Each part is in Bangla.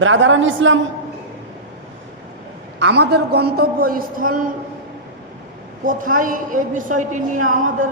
ব্রাদারান ইসলাম, আমাদের গন্তব্যস্থল কোথায়? এ বিষয়টি নিয়ে আমাদের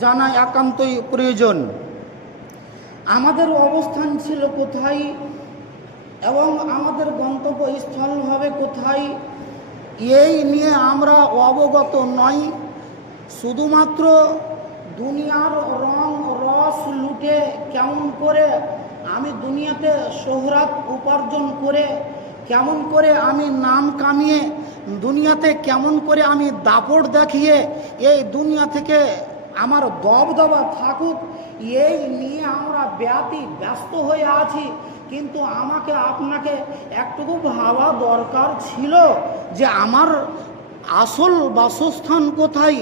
জানা একান্তই প্রয়োজন। আমাদের অবস্থান ছিল কোথায় এবং আমাদের গন্তব্যস্থল হবে কোথায়? এই নিয়ে আমরা অবগত নই। শুধুমাত্র দুনিয়ার রং রস লুটে কেমন করে আমি দুনিয়াতে শোহরাত উপার্জন করে কেমন করে আমি নাম কামিয়ে, দুনিয়াতে কেমন করে আমি দাপট দেখিয়ে এই দুনিয়া থেকে আমার দবদবা থাকুক, এই নিয়ে আমরা ব্যাতি ব্যস্ত হয়ে আছি। কিন্তু আমাকে, আপনাকে একটুকু ভাবা দরকার ছিল যে আমার আসল বাসস্থান কোথায়?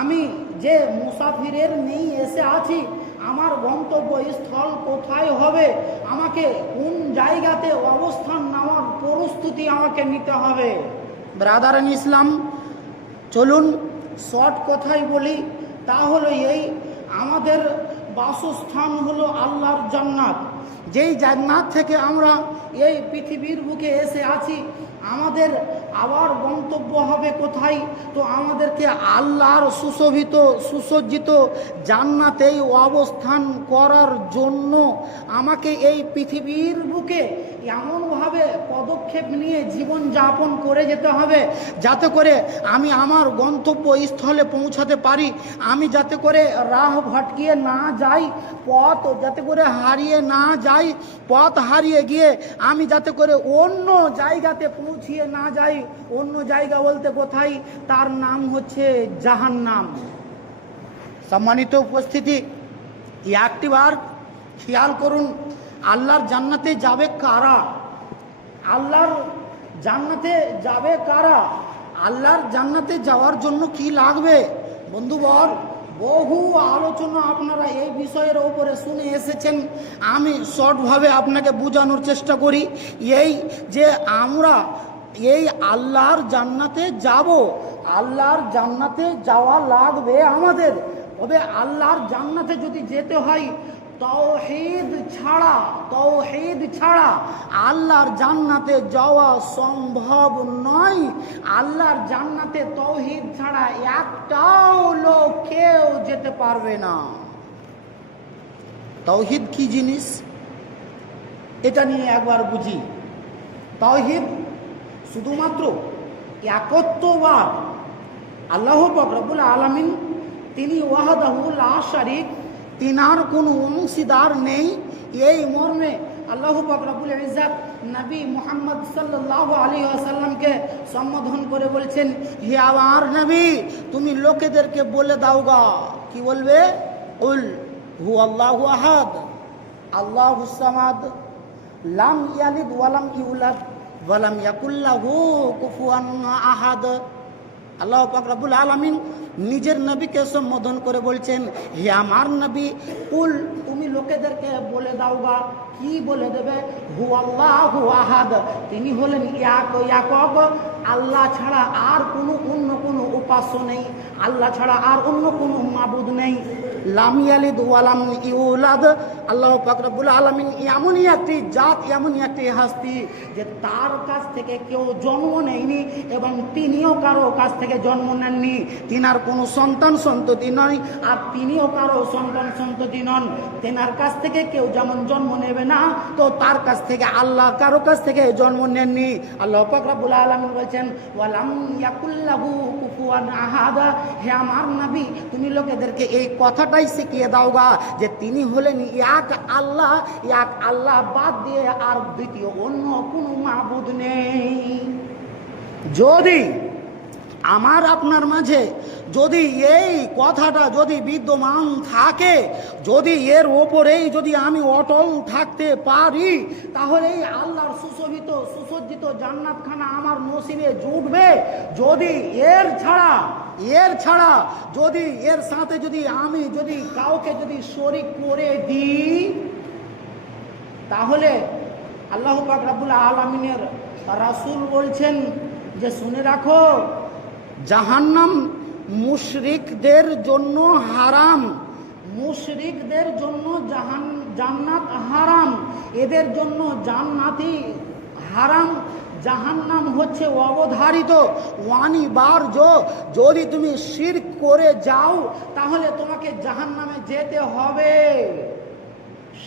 আমি যে মুসাফিরের নেই এসে আছি আমার গন্তব্যস্থল কোথায় হবে? আমাকে কোন জায়গাতে অবস্থান নেওয়ার প্রস্তুতি আমাকে নিতে হবে? ব্রাদারান ইসলাম, চলুন শর্ট কথাই বলি, তা হলো এই, আমাদের বাসস্থান হলো আল্লাহর জান্নাত। যেই জান্নাত থেকে আমরা এই পৃথিবীর বুকে এসে আছি, আমাদের আবার গন্তব্য হবে কোথায়? তো আমাদেরকে আল্লাহর সুশোভিত, সুসজ্জিত, জান্নাতেই অবস্থান করার জন্য আমাকে এই পৃথিবীর বুকে এমনভাবে পদক্ষেপ নিয়ে জীবন যাপন করে যেতে হবে, যাতে করে আমি আমার গন্তব্য স্থলে পৌঁছাতে পারি। আমি যাতে করে রাহ ভটকিয়ে না যাই, পথ যাতে করে হারিয়ে না যাই, পথ হারিয়ে গিয়ে আমি যাতে করে অন্য জায়গাতে পৌঁছিয়ে না যাই, অন্য জায়গা বলতে কোথায়? তার নাম হচ্ছে জাহান্নাম। সম্মানিত উপস্থিতি একটিবার খেয়াল করুন আল্লাহর জান্নাতে যাবে কারা? আল্লাহর জান্নাতে যাবে কারা? আল্লাহর জান্নাতে যাওয়ার জন্য কি লাগবে? বন্ধুবর বহু আলোচনা আপনারা এই বিষয়ের ওপরে শুনে এসেছেন। আমি শর্টভাবে আপনাকে বোঝানোর চেষ্টা করি। এই যে আমরা এই আল্লাহর জান্নাতে যাব, আল্লাহর জান্নাতে যাওয়া লাগবে আমাদের। তবে আল্লাহর জান্নাতে যদি যেতে হয় তৌহিদ ছাড়া তৌহিদ ছাড়া আল্লাহর জান্নাতে যাওয়া সম্ভব নয়। আল্লাহর জান্নাতে তৌহিদ ছাড়া একটাও লোক কেউ যেতে পারবে না। তৌহিদ কি জিনিস? এটা নিয়ে একবার বুঝি। তৌহিদ শুধুমাত্র একত্ববাদ। আল্লাহ রব্বুল আলমিন তিনি ওয়াহাদাহুল আশারিক তিনার কোনো অংশীদার নেই। এই মর্মে আল্লাহ রব্বুল ইজাত নবী মোহাম্মদ সাল্লাহ আলী আসাল্লামকে সম্বোধন করে বলছেন, হে আমার নবী, তুমি লোকেদেরকে বলে দাও গা। কি বলবে? উল হু আল্লাহ আহাদ, আল্লাহ সামাদ, লাম ইয়ালিদ ওয়ালাম ইউলাদ ওয়ালাম ইয়াকুল্লাহু কুফুয়ান আহাদ। আল্লাহ পাকরাবুল আলমিন নিজের নবীকে সম্বোধন করে বলছেন, হে আমার নবী, কুল, তুমি লোকেদেরকে বলে দাও বা কি বলে দেবে? হু আল্লাহ হু আহাদ। তিনি হলেন ইয়াক একক আল্লাহ ছাড়া আর কোনো অন্য কোনো উপাস্য নেই। আল্লাহ ছাড়া আর অন্য কোনো মাবুদ নেই। ইউলাদ। আল্লাহ এমনই একটি জাত, এমনই একটি হাস্তি যে তার কাছ থেকে কেউ জন্ম নেয়নি এবং তিনিও কারও কাছ থেকে জন্ম নেননি। কোনো সন্তান সন্ততি আর তিনিও কারও সন্তান সন্ততি নন। তেনার কাছ থেকে কেউ যেমন জন্ম নেবে না, তো তার কাছ থেকে আল্লাহ কারও কাছ থেকে জন্ম নেননি। আল্লাহ পাকরবুল আলমিন বলছেন, ওয়ালাম ইয়াকুল্লাহু হে আমার নবী, তুমি লোকেদেরকে এই কথাটাই শিখিয়ে দাও গা যে তিনি হলেন এক আল্লাহ এক আল্লাহ বাদ দিয়ে আর দ্বিতীয় অন্য কোনো মাবুদ নেই যদি আমার আপনার মাঝে যদি এই কথাটা যদি বিদ্যমান থাকে, যদি এর ওপরেই যদি আমি অটল থাকতে পারি, তাহলে এই আল্লাহর সুশোভিত, সুসজ্জিত জান্নাতখানা আমার নসিবে জুটবে। যদি এর ছাড়া এর ছাড়া যদি এর সাথে যদি আমি যদি কাউকে যদি শরিক করে দিই, তাহলে আল্লাহ পাক রাবুল আলমিনের রাসুল বলছেন যে, শুনে রাখো, জাহান্নাম মুশরিকদের জন্য হারাম। মুশরিকদের জন্য জাহান, জান্নাত হারাম। এদের জন্য জান্নাতি হারাম। জাহান্নাম হচ্ছে অবধারিত, অনিবার্য। যদি তুমি শির করে যাও, তাহলে তোমাকে জাহান্নামে যেতে হবে।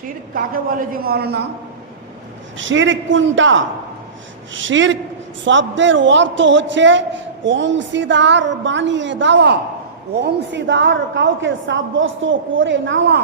শির কাকে বলে যে মরনা শির কোনটা? শির শব্দের অর্থ হচ্ছে অংশীদার বানিয়ে দেওয়া, অংশীদার কাউকে সাব্যস্ত করে নেওয়া,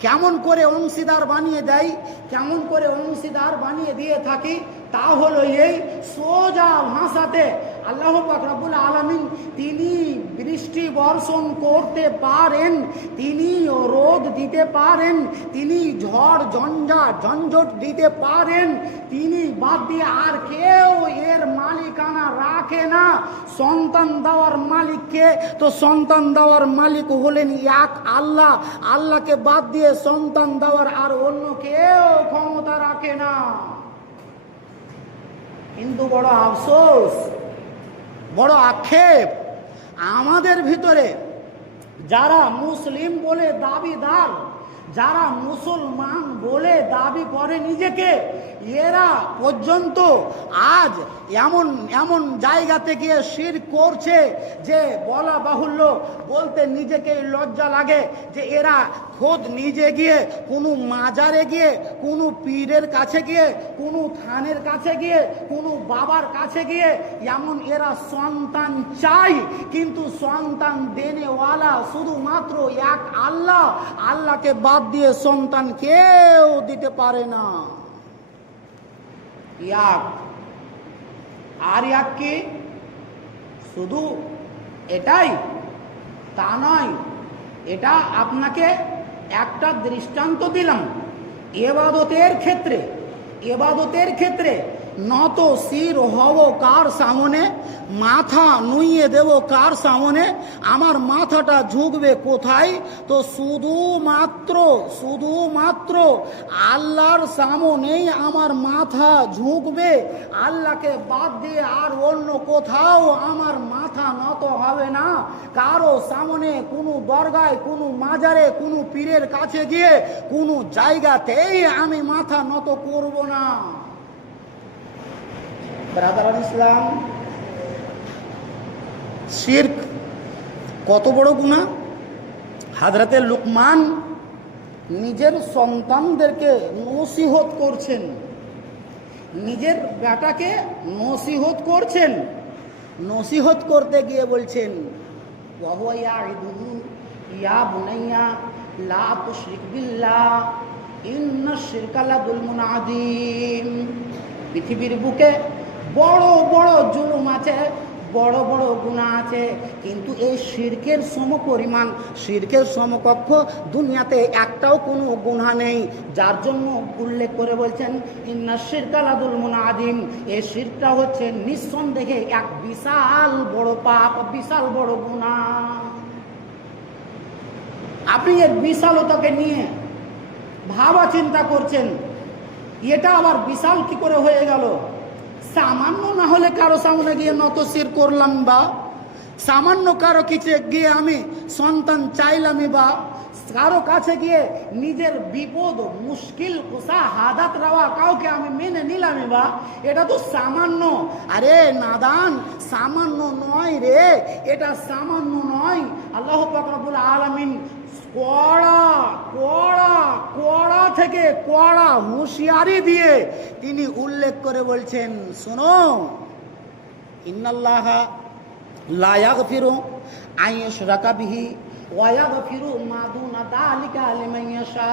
কেমন করে অংশীদার বানিয়ে দেয়, কেমন করে অংশীদার বানিয়ে দিয়ে থাকি, তা হলো এই সোজা ভাষাতে আল্লাহ রব্বুল আলমিন তিনি বৃষ্টি বর্ষণ করতে পারেন, তিনি রোদ দিতে পারেন, তিনি ঝড়, ঝঞ্ঝা, ঝঞ্ঝট দিতে পারেন, তিনি বাদ দিয়ে আর কেউ এর মালিকানা রাখে না। সন্তান দেওয়ার মালিককে তো সন্তান দেওয়ার মালিক হলেন এক আল্লাহ। আল্লাহকে বাদ দিয়ে সন্তান দেওয়ার আর অন্য কেউ ক্ষমতা রাখে না। কিন্তু বড় আফসোস বড় আক্ষেপ। আমাদের ভিতরে যারা মুসলিম বলে দাবিদার যারা মুসলমান বলে দাবি করে নিজেকে এরা পর্যন্ত আজ এমন এমন জায়গাতে গিয়ে শির করছে যে বলা বাহুল্য বলতে নিজেকে লজ্জা লাগে যে এরা খোদ নিজে গিয়ে কোনো মাজারে গিয়ে, কোনো পীরের কাছে গিয়ে, কোনো থানের কাছে গিয়ে, কোনো বাবার কাছে গিয়ে এমন এরা সন্তান চাই। কিন্তু সন্তান দেনেওয়ালা শুধুমাত্র এক আল্লাহ। আল্লাহকে বাদ দিয়ে সন্তান কেউ দিতে পারে না। ইয়াক। আর ইয়াক কি? শুধু এটাই? তা নয়, এটা আপনাকে একটা দৃষ্টান্ত দিলাম। এবাদতের ক্ষেত্রে এবাদতের ক্ষেত্রে নত শির হব কার সামনে? মাথা নুইয়ে দেব কার সামনে? আমার মাথাটা ঝুঁকবে কোথায়? তো শুধুমাত্র শুধুমাত্র আল্লাহর সামনেই আমার মাথা ঝুঁকবে। আল্লাহকে বাদ দিয়ে আর অন্য কোথাও আমার মাথা নত হবে না। কারও সামনে কোনো দরগায়, কোনো মাজারে, কোনো পীরের কাছে গিয়ে কোনো জায়গাতেই আমি মাথা নত করব না। ব্রাদার ইসলাম, শির্ক কত বড় গুণা হাজরাতে লুকমান নিজের সন্তানদেরকে নসিহত করছেন। নিজের বেটাকে নসিহত করছেন। নসিহত করতে গিয়ে বলছেন ইয়া বুনাইয়া, লা তুশরিক বিল্লাহ আযীম পৃথিবীর বুকে বড় বড় জুলুম আছে, বড় বড় গুণা আছে, কিন্তু এই শির্কের সম পরিমাণ শির্কের সমকক্ষ দুনিয়াতে একটাও কোনো গুণা নেই। যার জন্য উল্লেখ করে বলছেন, ইন্না শিরকালাদুল মুনাদিম। এই শিরটা হচ্ছে নিঃসন্দেহে এক বিশাল বড় পাপ, বিশাল বড় গুণা। আপনি এর বিশালতাকে নিয়ে ভাবা চিন্তা করছেন। এটা আবার বিশাল কি করে হয়ে গেল? সামান্য না হলে কারও সামনে গিয়ে নত শির করলাম বা? সামান্য কারও কিছু গিয়ে আমি সন্তান চাইলামই বা? কারও কাছে গিয়ে নিজের বিপদ, মুশকিল কুসা হাদাত, রাওয়া কাউকে আমি মেনে নিলামই বা? এটা তো সামান্য। আরে নাদান, সামান্য নয় রে। এটা সামান্য নয়। আল্লাহ পাকরাবুল আলমিন কড়া কড়া কড়া থেকে কড়া হুঁশিয়ারি দিয়ে তিনি উল্লেখ করে বলছেন, শোনো, ইন্নাল্লাহ লায়াগ ফিরু আইয়স রাকাবিহি ওয়াগ ফিরু মাদুনা তালিকা লিমাইয়াশা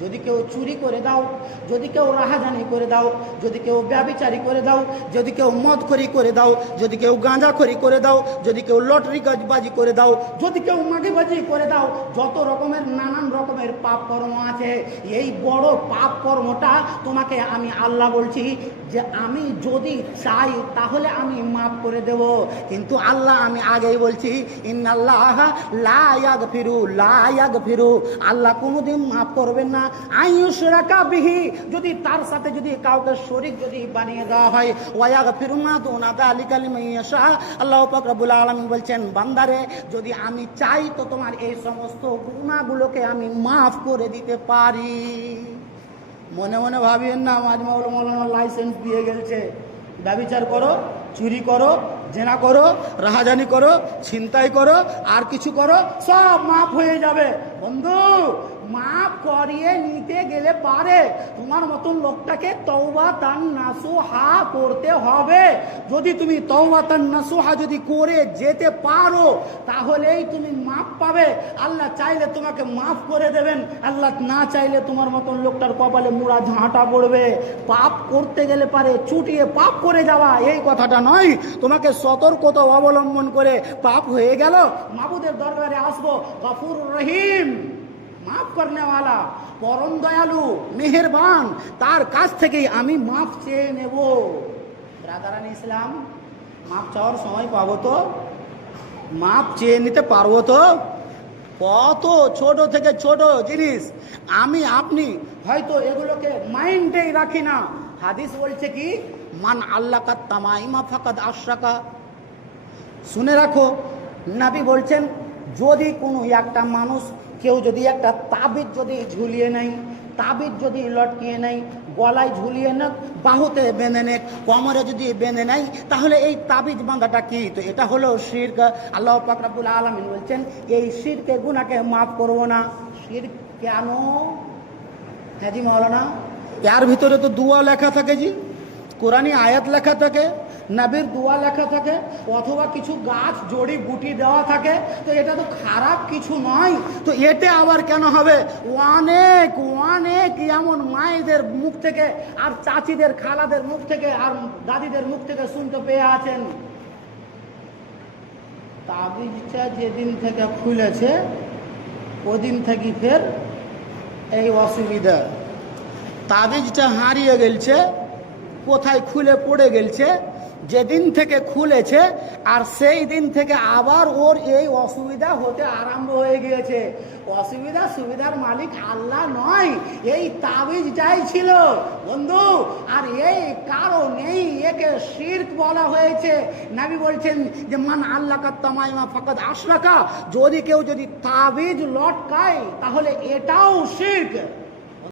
যদি কেউ চুরি করে দাও, যদি কেউ রাহাজানি করে দাও, যদি কেউ ব্যবিচারি করে দাও, যদি কেউ মদ খড়ি করে দাও, যদি কেউ গাঁজা খড়ি করে দাও, যদি কেউ লটারি গাছবাজি করে দাও, যদি কেউ মাগিবাজি করে দাও, যত রকমের নানান রকমের পাপ কর্ম আছে, এই বড় পাপ কর্মটা তোমাকে আমি আল্লাহ বলছি যে আমি যদি চাই তাহলে আমি মাফ করে দেব। কিন্তু আল্লাহ আমি আগেই বলছি, ইন্নাল্লাহ লায়াগ ফিরু লায়াগ ফিরু আল্লাহ কোনোদিন মাফ করবেন না। আয়ুষ রাখা বিহি, যদি তার সাথে যদি কাউকে শরীর যদি বানিয়ে দেওয়া হয় ওয়াগ ফিরুমা তো না আলী কালী মাইয়াশা আল্লাহ ফকরাবুল আলম বলছেন, বান্দারে, যদি আমি চাই তো তোমার এই সমস্ত গুণাগুলোকে আমি মাফ করে দিতে পারি। মনে মনে ভাবিয়েন না মাজমাউল মৌলানা লাইসেন্স দিয়ে গেছে ব্যবিচার করো, চুরি করো, জেনা করো, রাহাজানি করো, ছিনতাই করো, আর কিছু করো, সব মাফ হয়ে যাবে। বন্ধু মাফ করিয়ে নিতে গেলে পারে। তোমার মতন লোকটাকে তৌবা তান নাসুহা করতে হবে। যদি তুমি তৌবা তান নাসুহা যদি করে যেতে পারো, তাহলেই তুমি মাফ পাবে। আল্লাহ চাইলে তোমাকে মাফ করে দেবেন। আল্লাহ না চাইলে তোমার মতন লোকটার কপালে মুড়া ঝাঁটা পড়বে। পাপ করতে গেলে পারে চুটিয়ে পাপ করে যাওয়া, এই কথাটা নয়। তোমাকে সতর্কতা অবলম্বন করে পাপ হয়ে গেল। মাবুদের দরবারে আসব। গফুর রহিম। মাফ করনেওয়ালা, পরম দয়ালু, মেহেরবান, তার কাছ থেকেই আমি মাফ চেয়ে নেব। রাধারানী ইসলাম, মাপ চাওয়ার সময় পাবো তো? মাপ চেয়ে নিতে পারব তো? কত ছোট থেকে ছোট জিনিস। আমি, আপনি হয়তো এগুলোকে মাইন্ডেই রাখি না। হাদিস বলছে কি, মান আল্লাহ তামাইমা ফাকাদ আশরাকা। শুনে রাখো, নাবি বলছেন, যদি কোনো একটা মানুষ কেউ যদি একটা তাবিজ যদি ঝুলিয়ে নেয়, তাবিজ যদি লটকিয়ে নেয়, গলায় ঝুলিয়ে নেক, বাহুতে বেঁধে নেক, কোমরে যদি বেঁধে নেয়, তাহলে এই তাবিজ বাঁধাটা কি? তো এটা হলো শির্ক। আল্লাহ পাকরাবুল আলমিন বলছেন, এই শিরকে গুনাকে মাফ করব না। শির কেন? হ্যাঁ জি মৌলানা। এর ভিতরে তো দুয়া লেখা থাকে জি। কোরআনী আয়াত লেখা থাকে। নাবির দোয়া লেখা থাকে, অথবা কিছু গাছ, জড়ি বুটি দেওয়া থাকে। তো এটা তো খারাপ কিছু নয়। তো এতে আবার কেন হবে? অনেক অনেক এমন মায়েদের মুখ থেকে আর চাচিদের, খালাদের মুখ থেকে আর দাদিদের মুখ থেকে শুনতে পেয়ে আছেন। তাবিজটা যেদিন থেকে খুলেছে, ওদিন থেকে ফের এই অসুবিধা। তাবিজটা হারিয়ে গেলছে, কোথায় খুলে পড়ে গেলছে যেদিন থেকে খুলেছে আর সেই দিন থেকে আবার ওর এই অসুবিধা হতে আরম্ভ হয়ে গিয়েছে। অসুবিধা সুবিধার মালিক আল্লাহ নয়, এই তাবিজটাই ছিল। বন্ধু, আর এই কারণ এই একে শির্ক বলা হয়েছে। নাবি বলছেন যে, মান আল্লাহ তামাইমা ফাকাদ আশরাকা। যদি কেউ যদি তাবিজ লটকায়, তাহলে এটাও শির্ক।